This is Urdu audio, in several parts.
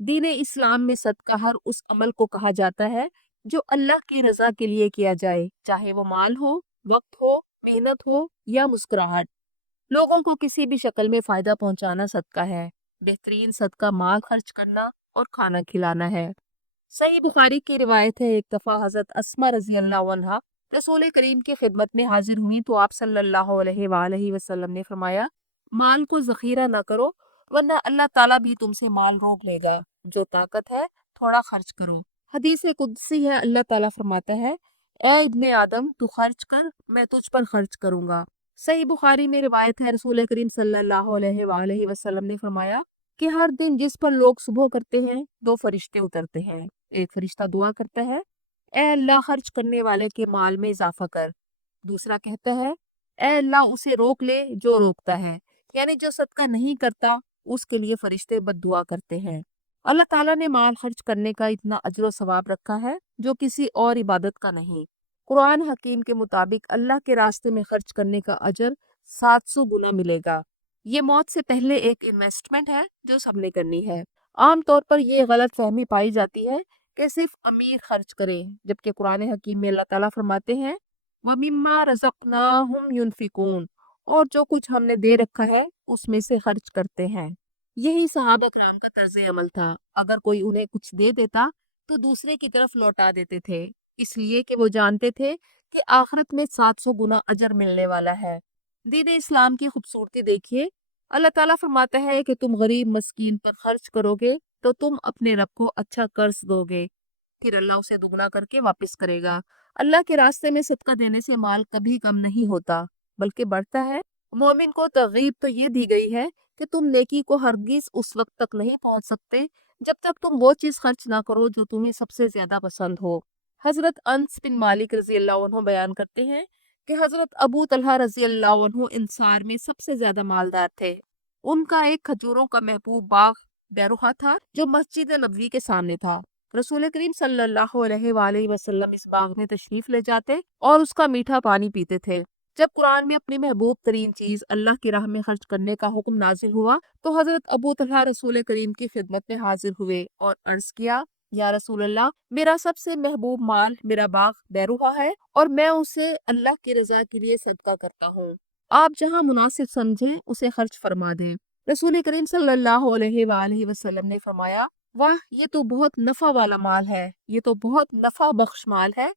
دین اسلام میں صدقہ ہر اس عمل کو کہا جاتا ہے جو اللہ کی رضا کے لیے کیا جائے، چاہے وہ مال ہو، وقت ہو، محنت ہو یا مسکراہٹ۔ لوگوں کو کسی بھی شکل میں فائدہ پہنچانا صدقہ ہے۔ بہترین صدقہ مال خرچ کرنا اور کھانا کھلانا ہے۔ صحیح بخاری کی روایت ہے، ایک دفعہ حضرت اسما رضی اللہ عنہا رسول کریم کی خدمت میں حاضر ہوئی تو آپ صلی اللہ علیہ وآلہ وسلم نے فرمایا، مال کو ذخیرہ نہ کرو ورنہ اللہ تعالیٰ بھی تم سے مال روک لے گا۔ جو طاقت ہے تھوڑا خرچ کرو۔ حدیث قدسی ہے، اللہ تعالیٰ فرماتا ہے، اے ابن آدم تو خرچ کر، میں تجھ پر خرچ کروں گا۔ صحیح بخاری میں روایت ہے، رسول کریم صلی اللہ علیہ وآلہ وسلم نے فرمایا کہ ہر دن جس پر لوگ صبح کرتے ہیں 2 فرشتے اترتے ہیں۔ ایک فرشتہ دعا کرتا ہے، اے اللہ خرچ کرنے والے کے مال میں اضافہ کر۔ دوسرا کہتا ہے، اے اللہ اسے روک لے جو روکتا ہے، یعنی جو صدقہ نہیں کرتا اس کے لیے فرشتے بد دعا کرتے ہیں۔ اللہ تعالیٰ نے مال خرچ کرنے کا اتنا اجر و ثواب رکھا ہے جو کسی اور عبادت کا نہیں۔ قرآن حکیم کے مطابق اللہ کے راستے میں خرچ کرنے کا اجر 700 گنا ملے گا۔ یہ موت سے پہلے ایک انویسٹمنٹ ہے جو سب نے کرنی ہے۔ عام طور پر یہ غلط فہمی پائی جاتی ہے کہ صرف امیر خرچ کرے، جبکہ قرآن حکیم میں اللہ تعالیٰ فرماتے ہیں وَمِمَّا رَزَقْنَاهُمْ يُنْفِقُونَ، اور جو کچھ ہم نے دے رکھا ہے اس میں سے خرچ کرتے ہیں۔ یہی صحابہ کرام کا طرز عمل تھا، اگر کوئی انہیں کچھ دے دیتا تو دوسرے کی طرف لوٹا دیتے تھے، اس لیے کہ وہ جانتے تھے کہ آخرت میں 700 گنا اجر ملنے والا ہے۔ دین اسلام کی خوبصورتی دیکھیے، اللہ تعالیٰ فرماتا ہے کہ تم غریب مسکین پر خرچ کرو گے تو تم اپنے رب کو اچھا قرض دو گے، پھر اللہ اسے دگنا کر کے واپس کرے گا۔ اللہ کے راستے میں صدقہ دینے سے مال کبھی کم نہیں ہوتا بلکہ بڑھتا ہے۔ مومن کو ترغیب تو یہ دی گئی ہے کہ تم نیکی کو ہرگز اس وقت تک نہیں پہنچ سکتے جب تک تم وہ چیز خرچ نہ کرو جو تمہیں سب سے زیادہ پسند ہو۔ حضرت انس بن مالک رضی اللہ عنہ بیان کرتے ہیں کہ حضرت ابو طلحہ رضی اللہ عنہ انصار میں سب سے زیادہ مالدار تھے۔ ان کا ایک کھجوروں کا محبوب باغ بیروہا تھا جو مسجد نبوی کے سامنے تھا۔ رسول کریم صلی اللہ علیہ وآلہ وسلم اس باغ میں تشریف لے جاتے اور اس کا میٹھا پانی پیتے تھے۔ جب قرآن میں اپنی محبوب ترین چیز اللہ کی راہ میں خرچ کرنے کا حکم نازل ہوا تو حضرت ابو طلحہ رسول کریم کی خدمت میں حاضر ہوئے اور عرض کیا، یا رسول اللہ، میرا سب سے محبوب مال میرا باغ بیروہا ہے اور میں اسے اللہ کی رضا کے لیے صدقہ کرتا ہوں۔ آپ جہاں مناسب سمجھیں اسے خرچ فرما دیں۔ رسول کریم صلی اللہ علیہ وآلہ وسلم نے فرمایا، واہ، یہ تو بہت نفع والا مال ہے، یہ تو بہت نفع بخش مال ہے،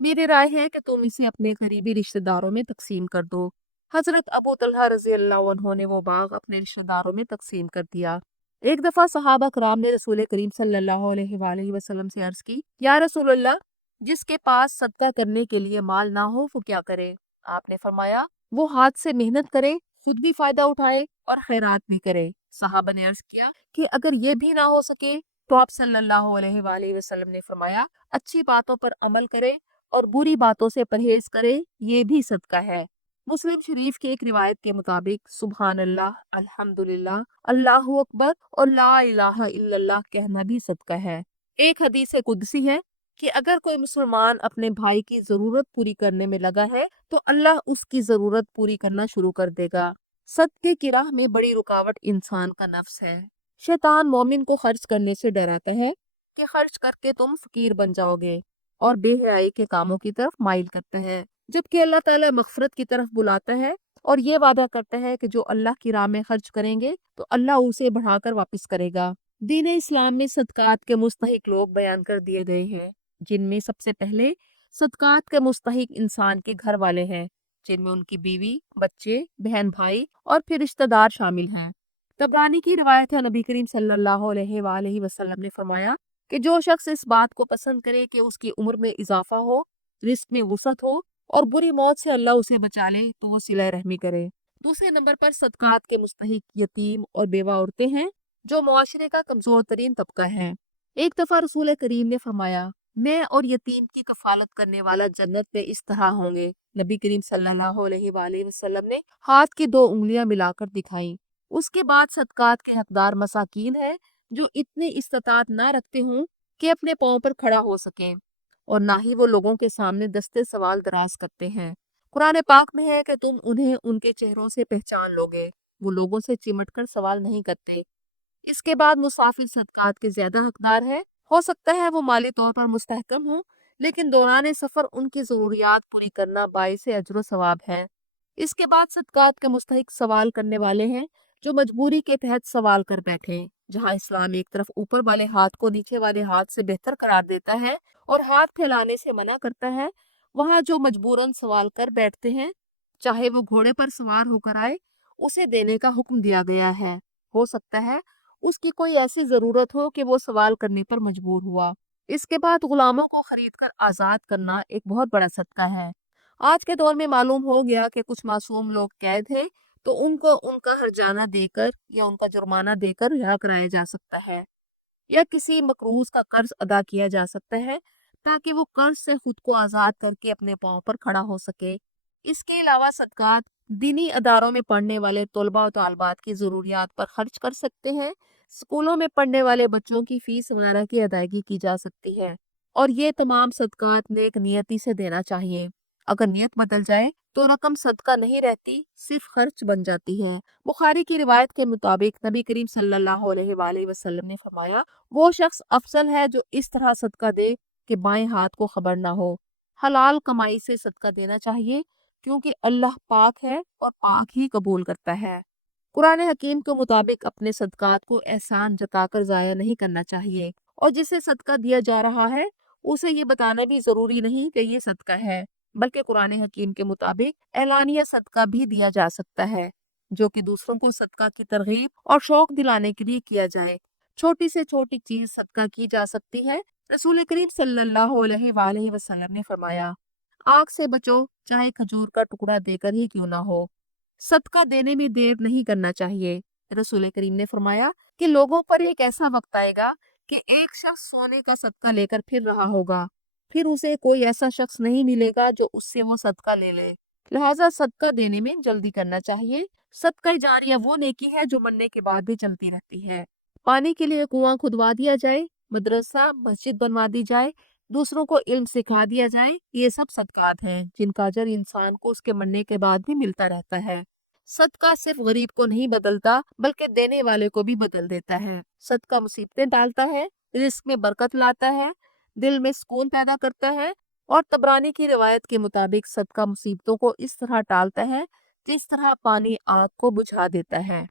میری رائے ہے کہ تم اسے اپنے قریبی رشتہ داروں میں تقسیم کر دو۔ حضرت ابو طلحہ رضی اللہ عنہ نے وہ باغ اپنے رشتہ داروں میں تقسیم کر دیا۔ ایک دفعہ صحابہ کرام نے رسول کریم صلی اللہ علیہ وآلہ وسلم سے عرض کی، یا رسول اللہ، جس کے پاس صدقہ کرنے کے لیے مال نہ ہو وہ کیا کرے؟ آپ نے فرمایا، وہ ہاتھ سے محنت کرے، خود بھی فائدہ اٹھائے اور خیرات بھی کرے۔ صحابہ نے عرض کیا کہ اگر یہ بھی نہ ہو سکے تو آپ صلی اللہ علیہ وآلہ وسلم نے فرمایا، اچھی باتوں پر عمل کرے اور بری باتوں سے پرہیز کرے، یہ بھی صدقہ ہے۔ مسلم شریف کی ایک روایت کے مطابق سبحان اللہ، الحمدللہ، اللہ اکبر اور لا الہ الا اللہ کہنا بھی صدقہ ہے۔ ایک حدیث قدسی ہے کہ اگر کوئی مسلمان اپنے بھائی کی ضرورت پوری کرنے میں لگا ہے تو اللہ اس کی ضرورت پوری کرنا شروع کر دے گا۔ صدقے کی راہ میں بڑی رکاوٹ انسان کا نفس ہے۔ شیطان مومن کو خرچ کرنے سے ڈراتا ہے کہ خرچ کر کے تم فقیر بن جاؤ گے اور بے حیائی کے کاموں کی طرف مائل کرتا ہے، جبکہ اللہ تعالیٰ مغفرت کی طرف بلاتا ہے اور یہ وعدہ کرتا ہے کہ جو اللہ کی راہ میں خرچ کریں گے تو اللہ اسے بڑھا کر واپس کرے گا۔ دین اسلام میں صدقات کے مستحق لوگ بیان کر دیے گئے ہیں، جن میں سب سے پہلے صدقات کے مستحق انسان کے گھر والے ہیں، جن میں ان کی بیوی، بچے، بہن بھائی اور پھر رشتہ دار شامل ہیں۔ طبرانی کی روایت ہے، نبی کریم صلی اللہ علیہ وآلہ وسلم نے فرمایا کہ جو شخص اس بات کو پسند کرے کہ اس کی عمر میں اضافہ ہو، رزق میں وسعت ہو اور بری موت سے اللہ اسے بچا لے تو وہ صلہ رحمی کرے۔ دوسرے نمبر پر صدقات کے مستحق یتیم اور بیوہ عورتیں ہیں جو معاشرے کا کمزور ترین طبقہ ہے۔ ایک دفعہ رسول کریم نے فرمایا، میں اور یتیم کی کفالت کرنے والا جنت میں اس طرح ہوں گے۔ نبی کریم صلی اللہ علیہ وآلہ وسلم نے ہاتھ کی 2 انگلیاں ملا کر دکھائیں۔ اس کے بعد صدقات کے حقدار مساکین ہیں جو اتنی استطاعت نہ رکھتے ہوں کہ اپنے پاؤں پر کھڑا ہو سکیں، اور نہ ہی وہ لوگوں کے سامنے دستے سوال دراز کرتے ہیں۔ قرآن پاک میں ہے کہ تم انہیں ان کے چہروں سے پہچان لوگے، وہ لوگوں سے چمٹ کر سوال نہیں کرتے، اس کے بعد مسافر صدقات کے زیادہ حقدار ہے۔ ہو سکتا ہے وہ مالی طور پر مستحکم ہوں، لیکن دوران سفر ان کی ضروریات پوری کرنا باعث اجر و ثواب ہے۔ اس کے بعد صدقات کے مستحق سوال کرنے والے ہیں جو مجبوری کے تحت سوال کر بیٹھے۔ جہاں اسلام ایک طرف اوپر والے ہاتھ کو نیچے والے ہاتھ سے بہتر قرار دیتا ہے اور ہاتھ پھیلانے سے منع کرتا ہے، وہاں جو مجبوراً سوال کر بیٹھتے ہیں، چاہے وہ گھوڑے پر سوار ہو کر آئے، اسے دینے کا حکم دیا گیا ہے۔ ہو سکتا ہے اس کی کوئی ایسی ضرورت ہو کہ وہ سوال کرنے پر مجبور ہوا۔ اس کے بعد غلاموں کو خرید کر آزاد کرنا ایک بہت بڑا صدقہ ہے۔ آج کے دور میں معلوم ہو گیا کہ کچھ معصوم لوگ قید ہیں، تو ان کو ان کا ہرجانہ دے کر یا ان کا جرمانہ دے کر رہا کرایا جا سکتا ہے، یا کسی مقروض کا قرض ادا کیا جا سکتا ہے تاکہ وہ قرض سے خود کو آزاد کر کے اپنے پاؤں پر کھڑا ہو سکے۔ اس کے علاوہ صدقات دینی اداروں میں پڑھنے والے طلباء و طالبات کی ضروریات پر خرچ کر سکتے ہیں۔ اسکولوں میں پڑھنے والے بچوں کی فیس وغیرہ کی ادائیگی کی جا سکتی ہے، اور یہ تمام صدقات نیک نیتی سے دینا چاہیے۔ اگر نیت بدل جائے تو رقم صدقہ نہیں رہتی، صرف خرچ بن جاتی ہے۔ بخاری کی روایت کے مطابق نبی کریم صلی اللہ علیہ وآلہ وسلم نے فرمایا، وہ شخص افضل ہے جو اس طرح صدقہ دے کہ بائیں ہاتھ کو خبر نہ ہو۔ حلال کمائی سے صدقہ دینا چاہیے کیونکہ اللہ پاک ہے اور پاک ہی قبول کرتا ہے۔ قرآن حکیم کے مطابق اپنے صدقات کو احسان جتا کر ضائع نہیں کرنا چاہیے، اور جسے صدقہ دیا جا رہا ہے اسے یہ بتانا بھی ضروری نہیں کہ یہ صدقہ ہے، بلکہ قرآن حکیم کے مطابق اعلانیہ صدقہ بھی دیا جا سکتا ہے، جو کہ دوسروں کو صدقہ کی ترغیب اور شوق دلانے کے لیے کیا جائے۔ چھوٹی سے چھوٹی چیز صدقہ کی جا سکتی ہے۔ رسول کریم صلی اللہ علیہ وآلہ وسلم نے فرمایا، آگ سے بچو چاہے کھجور کا ٹکڑا دے کر ہی کیوں نہ ہو۔ صدقہ دینے میں دیر نہیں کرنا چاہیے۔ رسول کریم نے فرمایا کہ لوگوں پر ایک ایسا وقت آئے گا کہ ایک شخص سونے کا صدقہ لے کر پھر رہا ہوگا، پھر اسے کوئی ایسا شخص نہیں ملے گا جو اس سے وہ صدقہ لے لے۔ لہٰذا صدقہ دینے میں جلدی کرنا چاہیے۔ صدقہ جاریہ وہ نیکی ہے جو مرنے کے بعد بھی چلتی رہتی ہے۔ پانی کے لیے کنواں کھدوا دیا جائے، مدرسہ مسجد بنوا دی جائے، دوسروں کو علم سکھا دیا جائے، یہ سب صدقات ہیں جن کا اجر انسان کو اس کے مرنے کے بعد بھی ملتا رہتا ہے۔ صدقہ صرف غریب کو نہیں بدلتا بلکہ دینے والے کو بھی بدل دیتا ہے۔ صدقہ مصیبتیں ڈالتا ہے، رزق میں برکت لاتا ہے، دل میں سکون پیدا کرتا ہے، اور طبرانی کی روایت کے مطابق صدقہ مصیبتوں کو اس طرح ٹالتا ہے جس طرح پانی آگ کو بجھا دیتا ہے۔